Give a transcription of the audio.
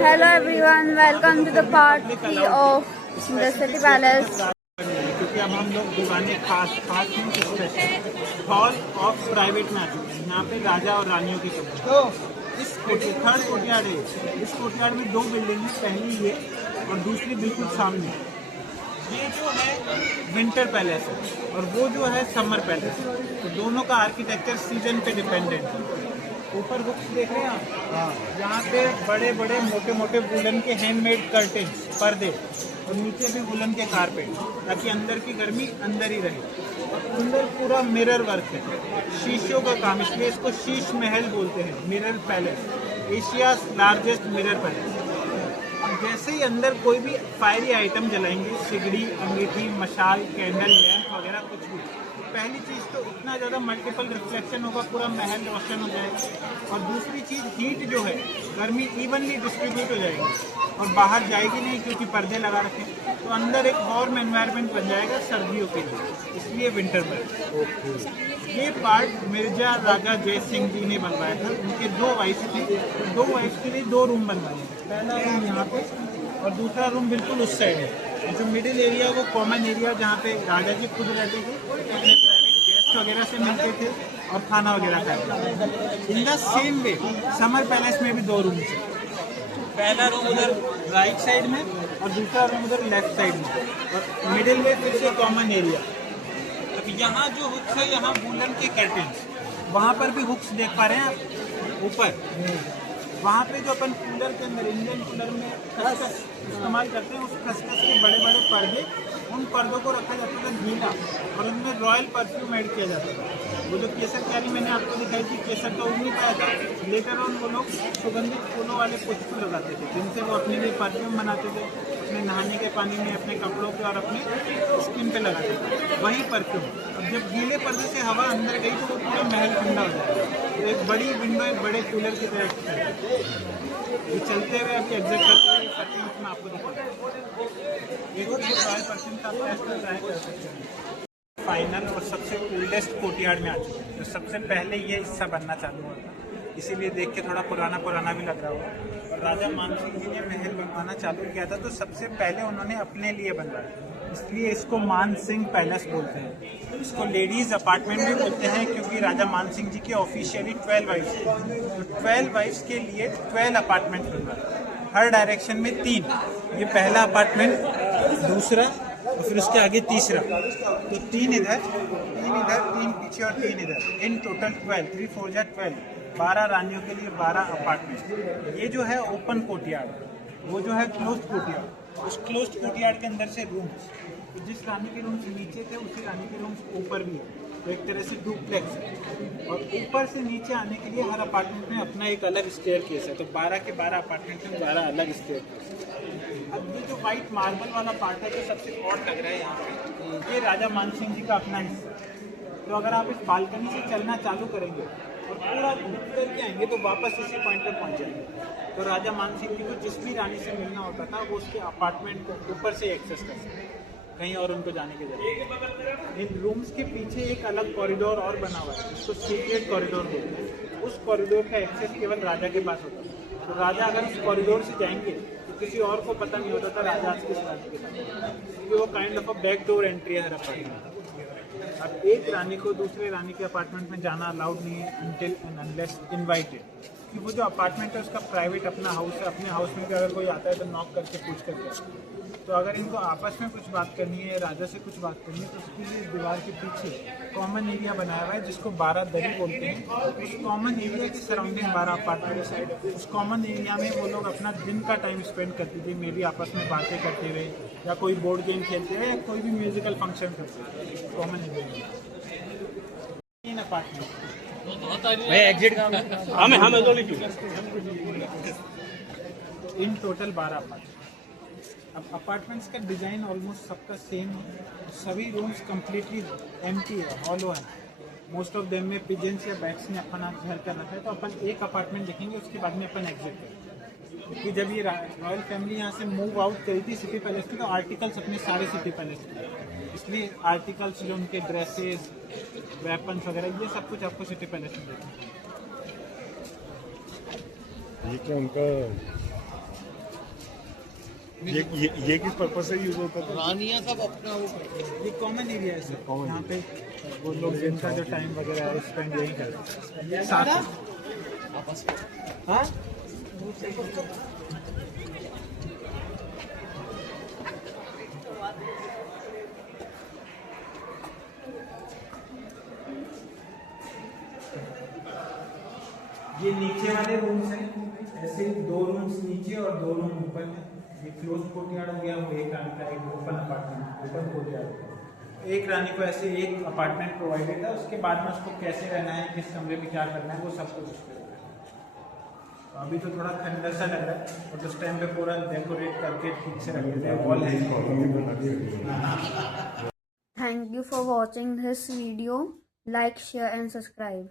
Hello everyone, welcome to the part 3 of the City Palace. क्योंकि अब हम लोग दीवाने खास हॉल ऑफ प्राइवेट में आ चुके हैं। यहाँ पे राजा और रानियों की सुविधा। तो इस थर्ड कोर्टयार्ड है। इस कोर्टयार्ड में दो बिल्डिंग है, पहली ये और दूसरी बिल्कुल सामने। ये जो है विंटर पैलेस है और वो जो है समर पैलेस है। तो दोनों का आर्किटेक्चर सीजन पे डिपेंडेंट है। ऊपर बुक्स देख रहे हैं आप, यहाँ पे बड़े बड़े मोटे मोटे वुलन के हैंडमेड कर्टेन पर्दे और नीचे भी वुलन के कारपेट, ताकि अंदर की गर्मी अंदर ही रहे। अंदर पूरा मिरर वर्क है, शीशों का काम, इसलिए इसको शीश महल बोलते हैं। Mirror palace, Asia largest mirror palace. जैसे ही अंदर कोई भी फायरी आइटम जलाएंगे, सिगड़ी, अंगीठी, मशाल, कैंडल, लैंप वगैरह कुछ भी, पहली चीज़ तो इतना ज़्यादा मल्टीपल रिफ्लेक्शन होगा, पूरा महल रोशन हो जाएगा। और दूसरी चीज़ हीट जो है, गर्मी इवनली डिस्ट्रीब्यूट हो जाएगी और बाहर जाएगी नहीं क्योंकि पर्दे लगा रखे। तो अंदर एक वार्म एनवायरनमेंट बन जाएगा सर्दियों के लिए, इसलिए विंटर में। ये पार्ट मिर्जा राजा जय सिंह जी ने बनवाया था। उनके दो वाइफ थे, दो वाइफ के लिए दो रूम बनवाए हैं। पहला रूम यहाँ पे और दूसरा रूम बिल्कुल उस साइड है। जो मिडिल एरिया वो कॉमन एरिया, जहाँ पे राजा जी खुद रहते थे, अपने प्राइवेट गेस्ट वगैरह से मिलते थे और खाना वगैरह खाते थे। In the same way summer palace में भी दो रूम थे। पहला रूम उधर राइट साइड में और दूसरा रूम उधर लेफ्ट साइड में और मिडिल में फिर से कॉमन एरिया। अब यहाँ जो हुक्स है, यहाँ वुलन के कर्टेन्स, वहाँ पर भी हुक्स देख पा रहे हैं आप ऊपर। वहाँ पे जो अपन कूलर के अंदर, इंडियन कूलर में खसखस इस्तेमाल करते हैं, उस खसखस के बड़े बड़े पर्दे, उन पर्दों को रखा जाता था गीला और उनमें रॉयल परफ्यूम ऐड किया जाता था। वो जो केसर कैरी मैंने आपको दिखाई थी, केसर का उग नहीं पाया था। लेटर ऑन वो लोग सुगंधित फूलों वाले पुष्प लगाते थे, जिनसे वो अपने लिए परफ्यूम बनाते थे, अपने नहाने के पानी में, अपने कपड़ों पे और अपने स्किन पे लगाते थे वही परफ्यूम। अब जब गीले पर्दे से हवा अंदर गई तो वो पूरा महल ठंडा हो जाएगा। तो एक बड़ी विंडो एक बड़े कूलर की तरह ये चलते हुए अभी एग्जैक्ट करते हुए परफ्यूम में आपको दिखाऊंगा। फाइनल और सबसे ओल्डेस्ट कोर्टयार्ड में आ चुके हैं। तो सबसे पहले ये हिस्सा बनना चालू हुआ था, इसीलिए देख के थोड़ा पुराना पुराना भी लग रहा होगा। और राजा मानसिंह जी ने महल बनवाना चालू किया था, तो सबसे पहले उन्होंने अपने लिए बनवाया, इसलिए इसको मान सिंह पैलेस बोलते हैं। इसको लेडीज अपार्टमेंट भी बोलते हैं, क्योंकि राजा मान सिंह जी की ऑफिशियली 12 वाइफ्स थी। तो 12 वाइफ्स के लिए 12 अपार्टमेंट बनवाए, हर डायरेक्शन में 3। ये पहला अपार्टमेंट, दूसरा और फिर उसके आगे तीसरा। तो 3 इधर, 3 पीछे और 3 इधर। इन टोटल 12, 3 4 जा 12, 12 रानियों के लिए 12 अपार्टमेंट। ये जो है ओपन कोर्टयार्ड, वो जो है क्लोज्ड कोर्टयार्ड। उस क्लोज्ड कोर्टयार्ड के अंदर से रूम्स, तो जिस रानी के रूम्स नीचे थे उसी रानी के रूम्स ऊपर भी है। तो एक तरह से डुप्लेक्स है। और ऊपर से नीचे आने के लिए हर अपार्टमेंट में अपना एक अलग स्टेयरकेस है। तो 12 के 12 अपार्टमेंट में 12 अलग स्टेयरकेस। अब ये जो वाइट मार्बल वाला पार्ट है, जो सबसे और लग रहा है यहाँ पे, ये राजा मानसिंह जी का अपना हिस्सा। तो अगर आप इस बालकनी से चलना चालू करेंगे और पूरा घूम के आएंगे तो वापस इसी पॉइंट पर पहुँच जाएंगे। तो राजा मानसिंह जी को जिस भी रानी से मिलना होता था, वो उसके अपार्टमेंट को ऊपर से एक्सेस कर सकते, कहीं और उनको जाने की जरूरत। इन रूम्स के पीछे एक अलग कॉरिडोर और बना हुआ है, जिसको सीक्रेट कॉरिडोर बोलते हैं। उस कॉरिडोर का एक्सेस केवल राजा के पास होता है। तो राजा अगर उस कॉरिडोर से जाएंगे तो किसी और को पता नहीं होता था राजा आज किस रानी के साथ, क्योंकि वो kind of a back door entry है हर अपार्टमेंट। अब एक रानी को दूसरे रानी के अपार्टमेंट में जाना अलाउड नहीं है अनटिल एंड अनलेस इनवाइटेड। कि वो जो अपार्टमेंट है उसका प्राइवेट अपना हाउस है। अपने हाउस में भी अगर कोई आता है तो नॉक करके पूछ कर जाता है। तो अगर इनको आपस में कुछ बात करनी है, राजा से कुछ बात करनी है, तो उसके लिए दीवार के पीछे कॉमन एरिया बनाया हुआ है, जिसको 12 दरी बोलते हैं। उस कॉमन एरिया के सराउंडिंग 12 अपार्टमेंट साइड, उस कॉमन एरिया में वो लोग अपना दिन का टाइम स्पेंड करते थे, मे बी आपस में बातें करते हुए या कोई बोर्ड गेम खेलते हुए या कोई भी म्यूजिकल फंक्शन करते हुए कॉमन एरिया में। 3 apartment exit in total 12 apartment. अब अपार्टमेंट्स का डिज़ाइन ऑलमोस्ट सबका सेम है। सभी रूम्स कम्प्लीटली एम्प्टी है, हॉलो है। मोस्ट ऑफ देम में पिजन्स या बैट्स ने अपना घर कर रखा है। तो अपन एक अपार्टमेंट देखेंगे, उसके बाद में अपन एग्जिट करेंगे। क्योंकि जब ये रॉयल फैमिली यहाँ से मूव आउट करी थी सिटी पैलेस की, तो आर्टिकल्स अपने सारे सिटी पैलेस के, इसलिए आर्टिकल्स जो उनके ड्रेसेस, वेपन्स वगैरह, ये सब कुछ आपको सिटी पैलेस में देखना। ये क्या उनका ये किस पर्पज से यूज होता था? रानियां सब अपना वो करते हैं। ये कॉमन एरिया है सर, यहाँ पे वो लोग जिनका जो टाइम वगैरह है स्पेंड यही करते हैं साथ में। आपस में हाँ ये नीचे वाले रूम्स हैं, ऐसे 2 रूम्स नीचे और 2 रूम ऊपर हैं। ये क्लोज कोर्टयार्ड हो गया, वो एक रानी का एक ओपन अपार्टमेंट, ओपन कोर्टयार्ड। एक रानी को ऐसे एक अपार्टमेंट प्रोवाइडेड है, उसके बाद में उसको कैसे रहना है, किस कमरे में क्या करना है, वो सब कुछ उसके ऊपर है। तो अभी तो थोड़ा खंडर सा लग रहा है, और उस टाइम पे पूरा डेकोरेट करके ठीक से रख देते हैं वॉल है। Thank you for watching this video. Like, share and subscribe.